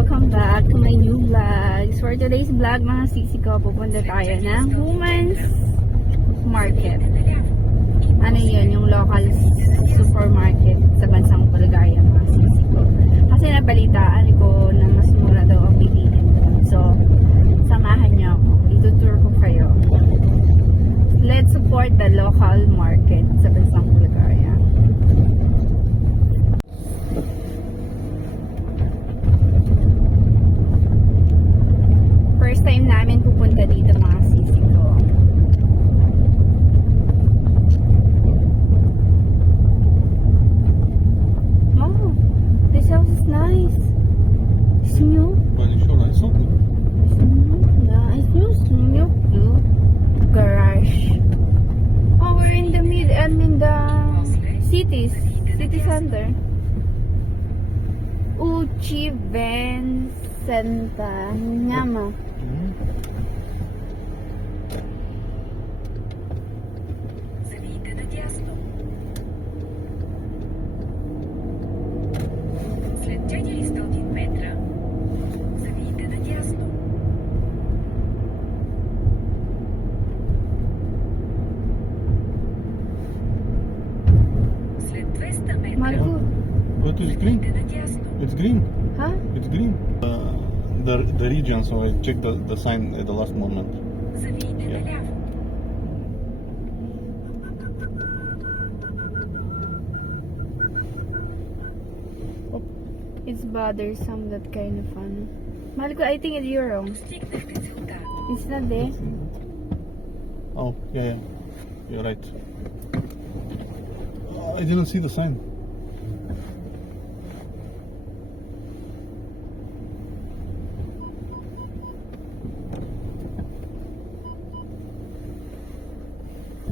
welcome back to my new vlog. For today's vlog mga sisi ko, pupunta tayo ng Women's Market. Ano yun, yung local supermarket sa bansang Bulgaria mga sisi ko. Kasi nabalitaan ko na mas mura daw ang bilihin doon. So, samahan niyo ako. Itutour ko kayo. Let's support the local market sa bansang Bulgaria. First time namin pupunta dito mga sisi ko. Oh, this house is nice. It's new. It's new too. Garage. Oh, we're in the mid and in the city center. Uchi Center. Nyama. Marco. What is green? It's green. Huh? It's green. The region, so I checked the sign at the last moment. Yeah. It's bothersome, that kind of fun. Marco, I think you're wrong. It's not there. Oh, yeah. You're right. I didn't see the sign.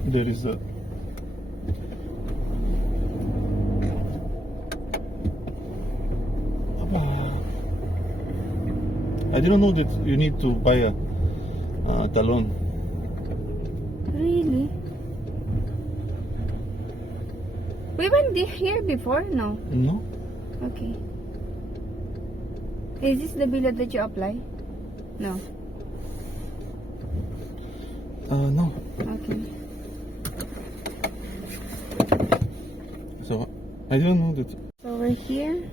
There is a I didn't know that you need to buy a talon. Really? We went here before? No. No? Okay. Is this the bill that you apply? No. No. Okay. So I didn't know that. So we're here.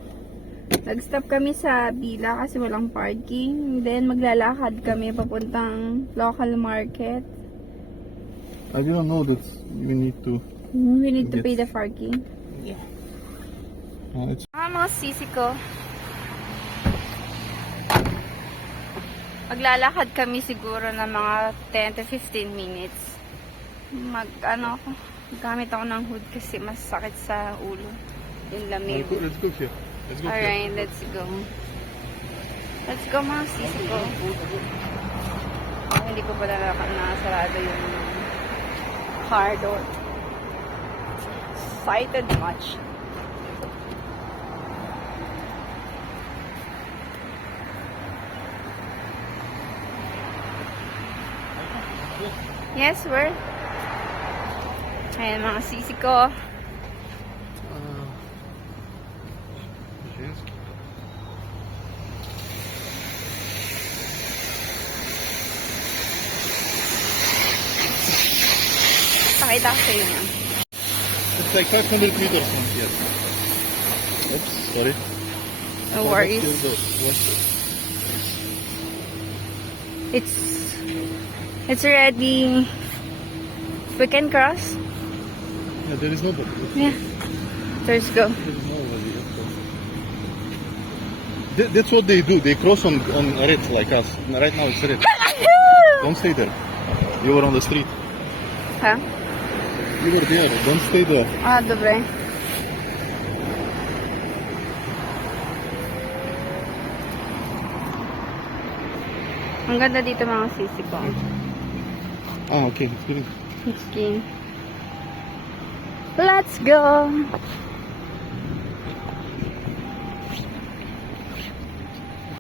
Nag-stop kami sa Bila kasi walang parking. Then maglalakad kami papuntang local market. I didn't know that you need to. We need to pay the parking. Yeah. It's Mga sisi ko. Maglalakad kami siguro ng mga 10 to 15 minutes. Gamit ako ng hood kasi mas sakit sa ulo. Yung lamig. Let's go here. Let's go Alright, let's go. Let's go mga sisi ko. Hindi ko pala nakasarado yung car door. Excited much. Yes, we're. Ayan mga sisi ko. Pakita ko sa inyo. It's like 500 meters from here. Oops, sorry. No worries. It's ready. We can cross. Yeah, there is nobody. Yeah. Let's go. There is nobody. That's what they do. They cross on red like us. Right now it's red. Don't stay there. You were on the street. Huh? You were there. Don't stay there. Ah, dobre. Ang ganda dito mga sisi ko. Ah, okay. It's good. Okay. Let's go.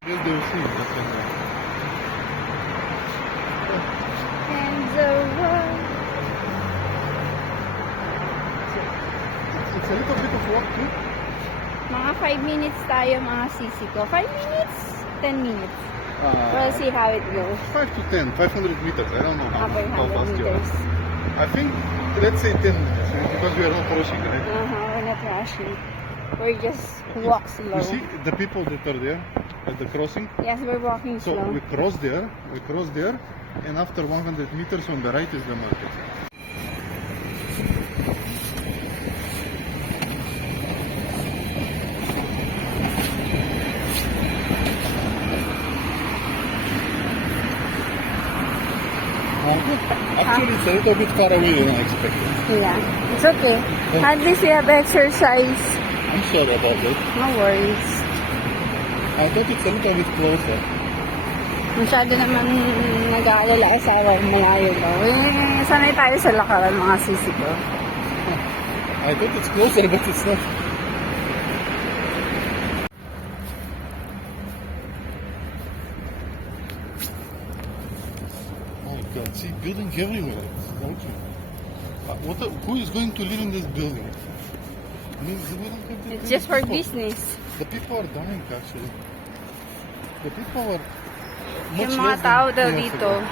Yes, they will see. And the road. It's a little bit of walk too. Mga 5 minutes tayo mga sisi ko. 5 minutes? 10 minutes. We'll see how it goes. 5 to 10, 500 meters. I don't know how fast 500 you are. meters. I think, let's say 10 minutes, because we are not rushing, right? We're not rushing. We're just walk slow. You see the people that are there at the crossing? Yes, we're walking So slow. we cross there, and after 100 meters on the right is the market. Actually, it's a little bit far away than I expected. Yeah, it's okay. At least we have exercise. I'm sorry about that. No worries. I thought it's a little bit closer. Masyado naman nag-aalala sa malayo daw. Sanay tayo sa lakaran mga sisi ko. I thought it's closer, but it's not. Oh God! See, building everywhere. Don't you? Who is going to live in this building? I mean, we don't have the It's just for people. business. The people are dying, actually. The people are much Yung mga less tao than daw 2 months dito, ago.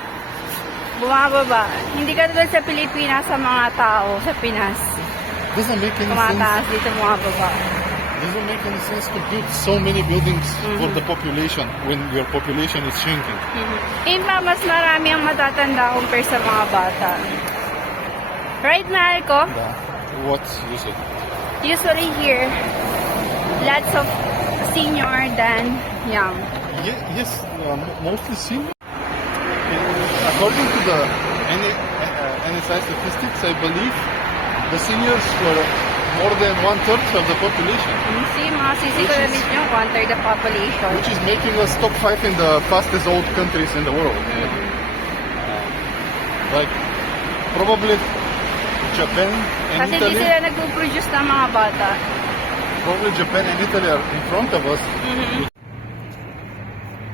bumababa. Hindi ka tulad sa Pilipinas sa mga tao sa Pinas. Doesn't make any sense. Tumataas dito bumababa. Doesn't make any sense to build so many buildings for the population when your population is shrinking. In fact, mas marami ang matatanda compare sa mga bata. Right na, Alco? What you say? Usually here, lots of senior than young. Yes, mostly senior. According to the NSI statistics, I believe the seniors were more than 1/3 of the population, See, mga sisi ko na rin yung 1/3 the population. which is making us top 5 in the fastest old countries in the world. Like probably Japan and Kasi di Italy. sila nag-produce ng mga bata. Probably Japan and Italy are in front of us.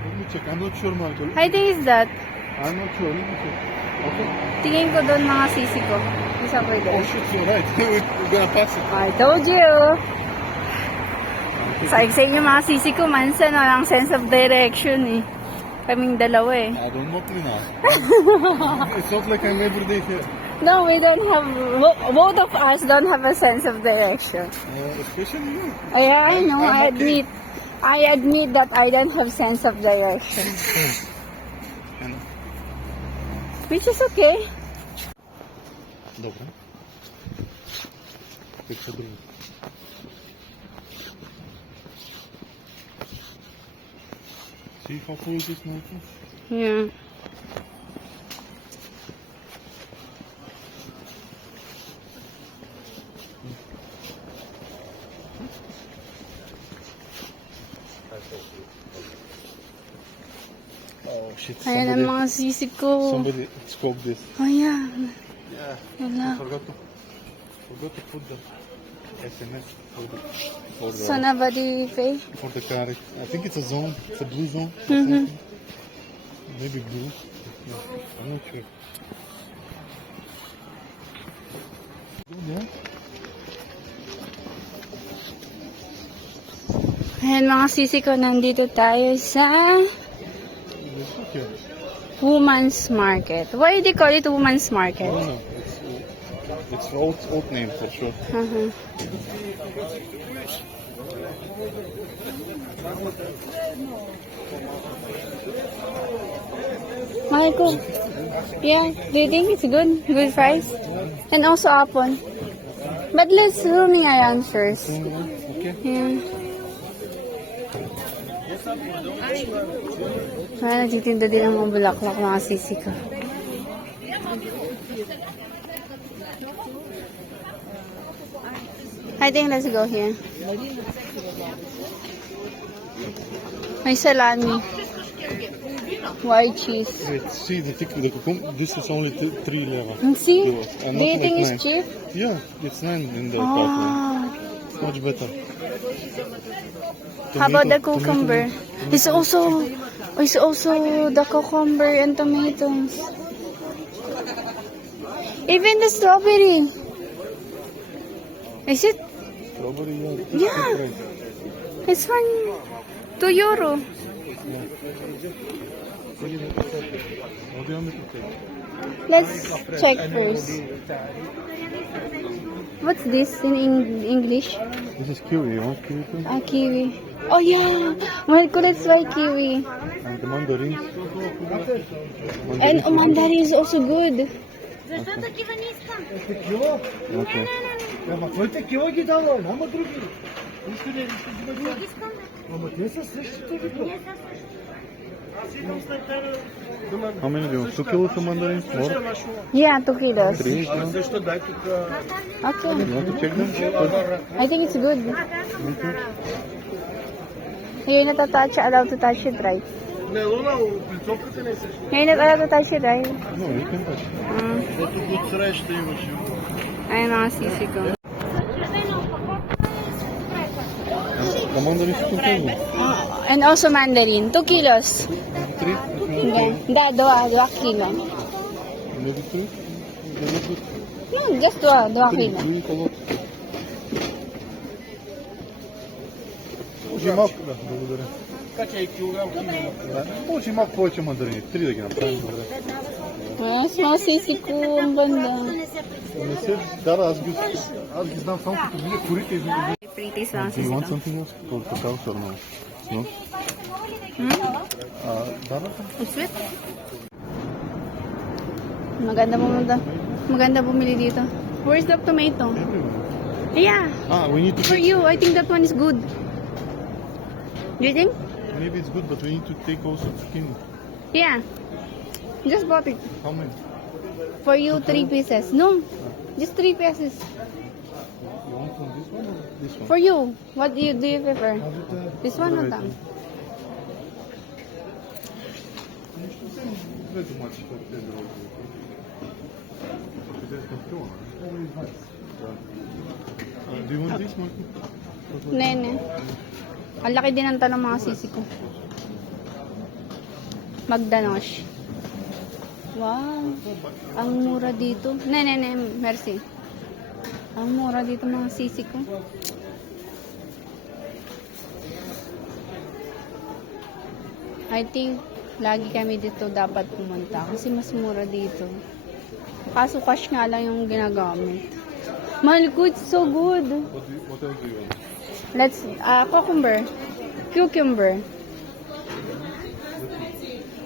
Let me check. I'm not sure, Michael. I think is that. I'm not sure. Let me check. Okay. Tingin ko doon mga sisi ko. Isa Oh ko doon. shit, you're right. We're gonna pass it. I told you. Saig sa inyo mga sisi ko, mansan walang sense of direction eh. Kaming dalawa eh. I don't know, now. It's not like I'm every day here. No, we don't have, both of us don't have a sense of direction. Especially you. I know, I'm okay. I admit that I don't have sense of direction. And Which is okay. Добре. Пише друге. See how full it is now? Yeah. Oh shit. Ayan ang mga sisi ko. Somebody scoped this. Oh yeah. Yeah. Wala. Forgot to put the SMS for So nobody pay? the car. I think it's a zone. It's a blue zone. or Mhm. something. Maybe blue. Yeah, I'm not sure. Good, yeah? Ayan mga sisi ko, nandito tayo sa It's okay. Women's Market. Why do they call it Women's Market? No, no. It's old name for sure. Uh-huh. Michael, yeah, do you think it's good? Good price? And also apple. But let's rooming around first. Okay. Yeah. Nagtitinda din ang mga bulaklak mga sisi ko. I think let's go here. May salami. White cheese. Wait, see the cucumber. This is only 3 leva. And see? Euros. And Do not you think like it's 9. cheap? Yeah, it's 9 in the apartment. Ah. It's much better. How about the Tomato- cucumber? It's also the cucumber and tomatoes. Even the strawberry. Is it? Strawberry, Yeah. It's €1. €2. Yeah. What do you want me to take? Let's check first. What's this in English? This is kiwi. You want kiwi too? Ah, kiwi. Oh yeah! Mahal ko, let's try kiwi. And the mandarins. And mandarin is also good. Okay. Только киоги давай, нам другие. How many do you want? 2 kilos of mandarins? More? Yeah, 2 kilos. 3? You Okay. want to check them? I think it's good. You're not allowed to touch it, right? You're not allowed to touch it, right? No, you can touch. Ayun mga sisi ko. The mandarins 2 kilos. And also mandarin, 2 kilos. 3? Da, 2 kilo. Maybe 2? No, just 2 kilo. 3 kilos. Очень мало, да, благодаря. Да, очень мало повече мандарини. 3 да ги направим, добре. Mas mga sisi ko, ang banda. Не се, да, аз ги знам само като видя корите и видя. Pretty sa mga Do you sisi want ko. something else? Or cacao or no? No? Да. It's sweet. Maganda bumili dito. Where's the tomato? Yeah, We need to for take, you. I think that one is good. Do you think? maybe it's good, but we need to take also skin. Yeah. Just bought it. How many? For you, 3 pieces. No, just 3 pieces. You want from this one or this one? For you, what do you prefer? This one or that? Две домати, това те да работи. Къде е контролна? Do you want this, Marco? Ne. Ang laki din ng talong mga sisi ko. Magdanosh. Wow. Ang mura dito. Ne. Merci. Ang mura dito mga sisi ko. I think lagi kami dito dapat pumunta kasi mas mura dito. Kaso cash nga lang yung ginagamit. Mahal ko, it's so good. What else do you want? Let's, cucumber.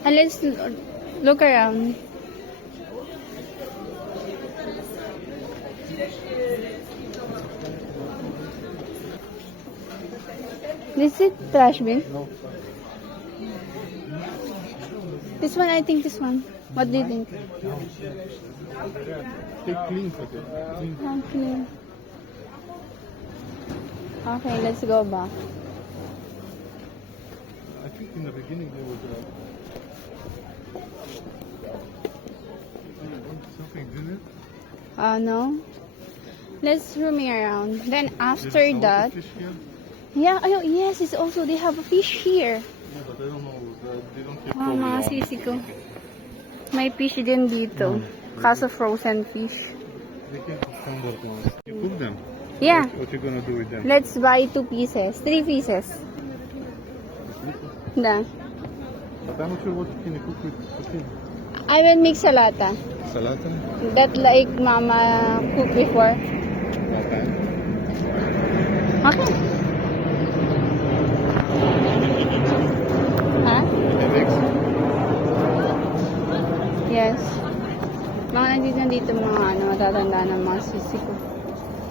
And let's look around. This is trash bin? No. This one, I think this one. What do you think? Take clean for it. Clean. Okay. Okay, let's go back. I think in the beginning there was something, didn't it? No. Let's roaming around. Then after There's that, fish here. yeah, oh, yes, it's also, they have a fish here. Yeah, but I don't know. They don't keep Oh, mga sisi ko. May fish din dito. Kaso frozen fish. They can't find that one. You cook them? Yeah. What you gonna do with them? Let's buy 2 pieces. 3 pieces. Da. But I'm not sure what you can cook with chicken. I will mix salata. Salata? That like mama cooked before. Okay. Okay. Huh? And eggs? Yes. Mga nandito mga matatanda ng mga sisi ko.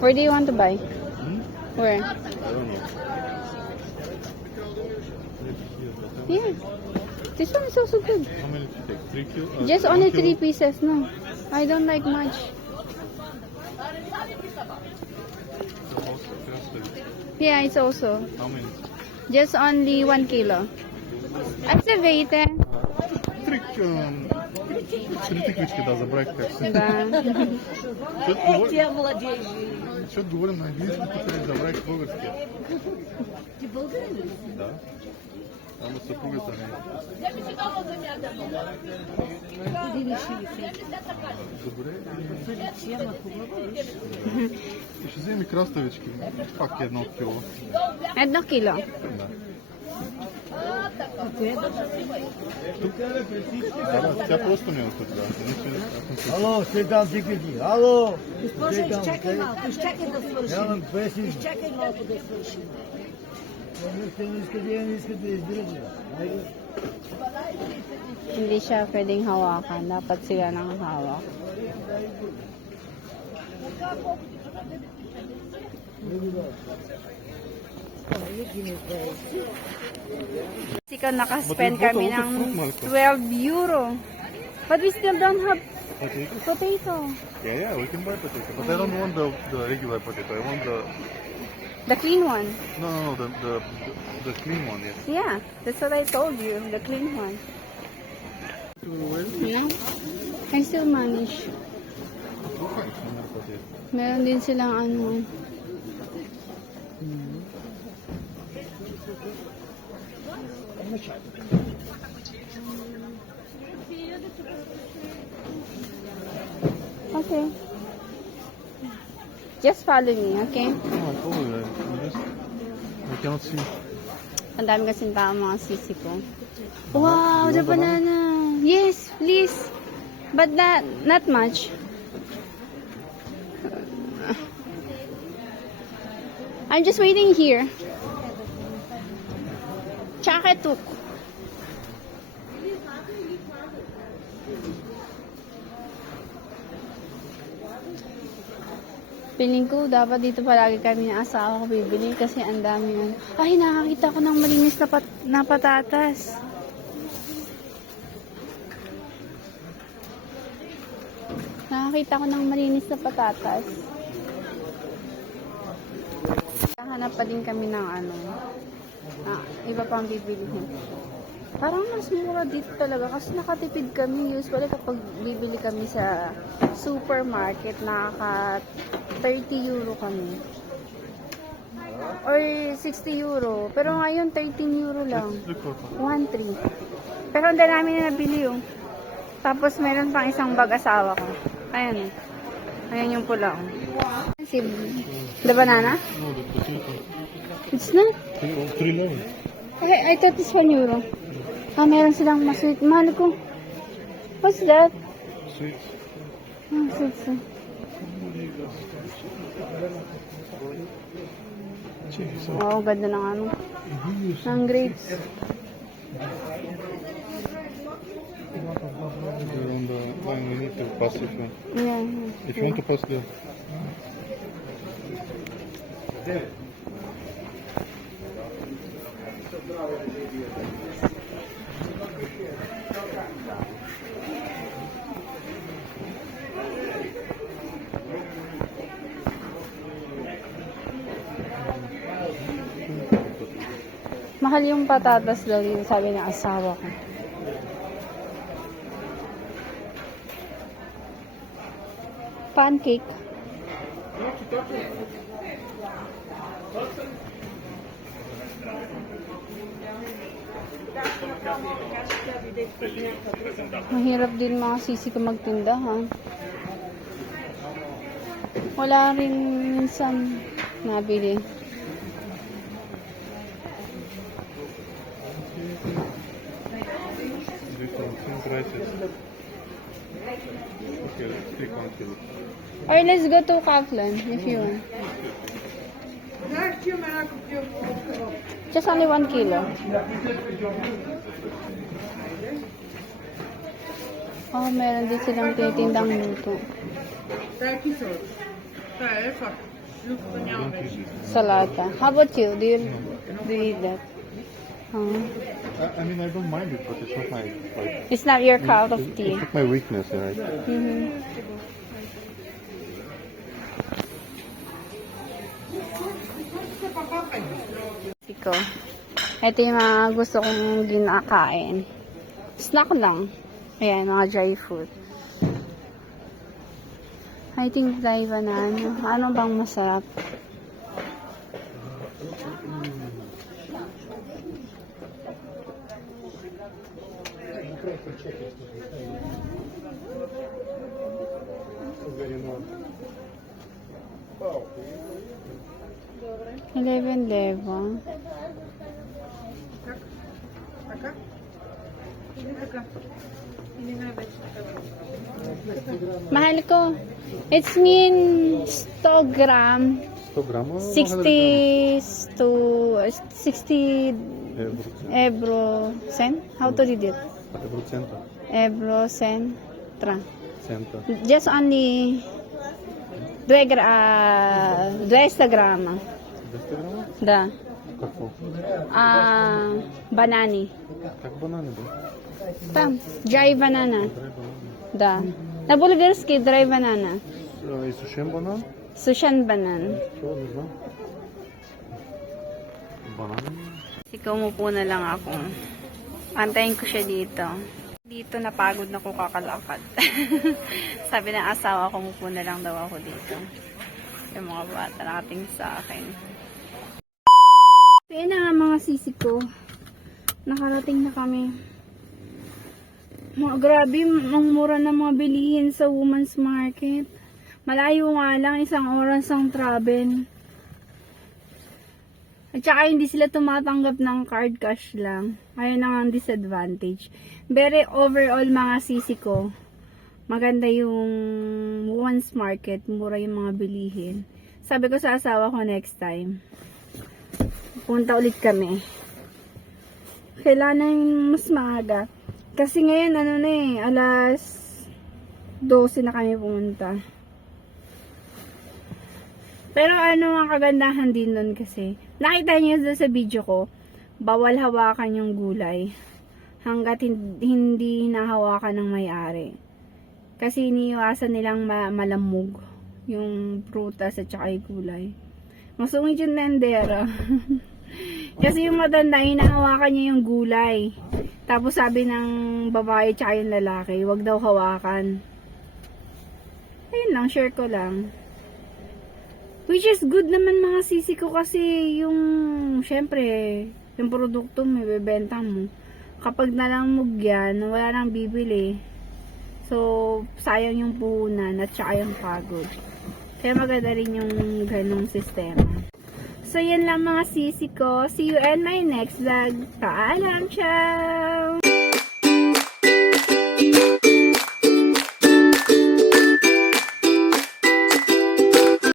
Where do you want to buy? Where? I don't know. Yeah. This one is also good. How many did you take? 3 kilos? Just only 3 pieces, no. I don't like much. Yeah, it's also. How many? Just only 1 kilo. Activate. Три тыквочки, да, забрать как все. Да. Что говорим на английском, теперь забрать по-български. Ти българин ли? Да. Ама съпругата не. Добре. Ще вземи краставички. Пак 1 кило. 1 kilo. Да. Тебя просто не утверждают. Alo, şey tam çekildi. Alo. Proszę, czekaj mało, już czekaj do Ya słyszenia. lan besin. Już czekaj mało do słyszenia. Senin istediğin izdirecek. Hayır. Hindi siya pwedeng hawakan. Dapat sila nang hawak. Kasi nakaspend But kami look at ng fruit, Marco. 12 euro. But we still don't have Potato? potato. Yeah, we can buy potato. But I don't want the regular potato. I want The clean one. no, the clean one, yes. Yeah, that's what I told you. The clean one. Yeah. I still manage. Meron din silang ano. Okay. Just follow me, okay? No, I told you. I cannot see. Ang dami kasing tao mga sisi ko. Wow, the banana. Yes, please. But not much. I'm just waiting here. Chakatuk. Feeling ko, dapat dito palagi kami ng asawa ko bibili kasi ang dami yan. Ay, nakakita ko ng malinis na patatas. Nakakita ko ng malinis na patatas. Hanap pa din kami ng ano, iba pang bibilihin. Parang mas mura dito talaga kasi nakatipid kami. Usually kapag bibili kami sa supermarket, nakaka 30 euro kami. Or 60 euro. Pero ngayon 13 euro lang. Look for 1.3. Pero ang dami namin na nabili yung. Tapos meron pang isang bag asawa ko. Ayan. Ayan yung pula. The banana? no, the potato. It's not. 3.11. Okay, I thought it's 1 euro. Ah, meron silang masweet. Mahal ko. What's that? Sweet. Ah, sweet. Oo, ganda ng ano. Ng grapes. On the line, we need to pass it. Yeah. If you want to pass the. Mahal yung patatas daw dito, sabi ng asawa ko. Pancake. Mahirap din mga sisi ko magtinda, ha? Wala rin minsan nabili. Different prices. Okay, let's click on to it. Or let's go to Kaplan if you want. Just only 1 kilo. Oh, meron din silang titindang luto. Don't use it. Salata. How about you? Do you eat that? I mean, I don't mind it, but it's not my like. It's not your cup of tea. It's not my weakness, right? Siko. Ito yung mga gusto kong ginakain. Snack lang. Ayan, mga dry food. I think dry banana. Ano bang masarap? $11. Mahal ko. It's mean 100 gram. 100 грама. 60 to 60 Евро. euro cent. How to read it? Евроцента. Euro cent. Tra. Цента. Just only 200 grama. 200 грама? Да. Какво? Банани. Как банани, бе? Там. Dry banana. Драй банани. Да. На български dry banana. Изсушен банан? Sushan banan. Що, не знам. Банани? Ikaw umupo na lang ako. Antayin ko siya dito. Dito napagod na ko kakalakad. Sabi ng asawa ko, umupo na lang daw ako dito. Yung mga bata nakating sa akin. So, yun na nga mga sisi ko. Nakarating na kami. Grabe, ang mura ng mga bilihin sa woman's market. Malayo nga lang, 1 oras ang travel. At saka hindi sila tumatanggap ng card, cash lang. Ayun na nga ang disadvantage. Very overall mga sisi ko, maganda yung woman's market, mura yung mga bilihin. Sabi ko sa asawa ko next time, punta ulit kami. Kailangan mas maaga. Kasi ngayon alas 12 na kami pumunta. Pero ang kagandahan din nun kasi, nakita niyo doon sa video ko, bawal hawakan yung gulay hanggat hindi hinahawakan ng may-ari. Kasi iniiwasan nilang malamog yung prutas at saka yung gulay. Masungit yung tendera. Kasi yung matanda, hinahawakan niya yung gulay. Tapos sabi ng babae at yung lalaki, wag daw hawakan. Ayun lang, share ko lang. Which is good naman mga sisi ko kasi yung, syempre, yung produkto mo, ibebenta mo. Kapag nalamog yan, wala nang bibili. So, sayang yung puhunan at saka yung pagod. Kaya maganda rin yung ganong sistema. So, yan lang mga sisi ko. See you in my next vlog. Paalam! Ciao!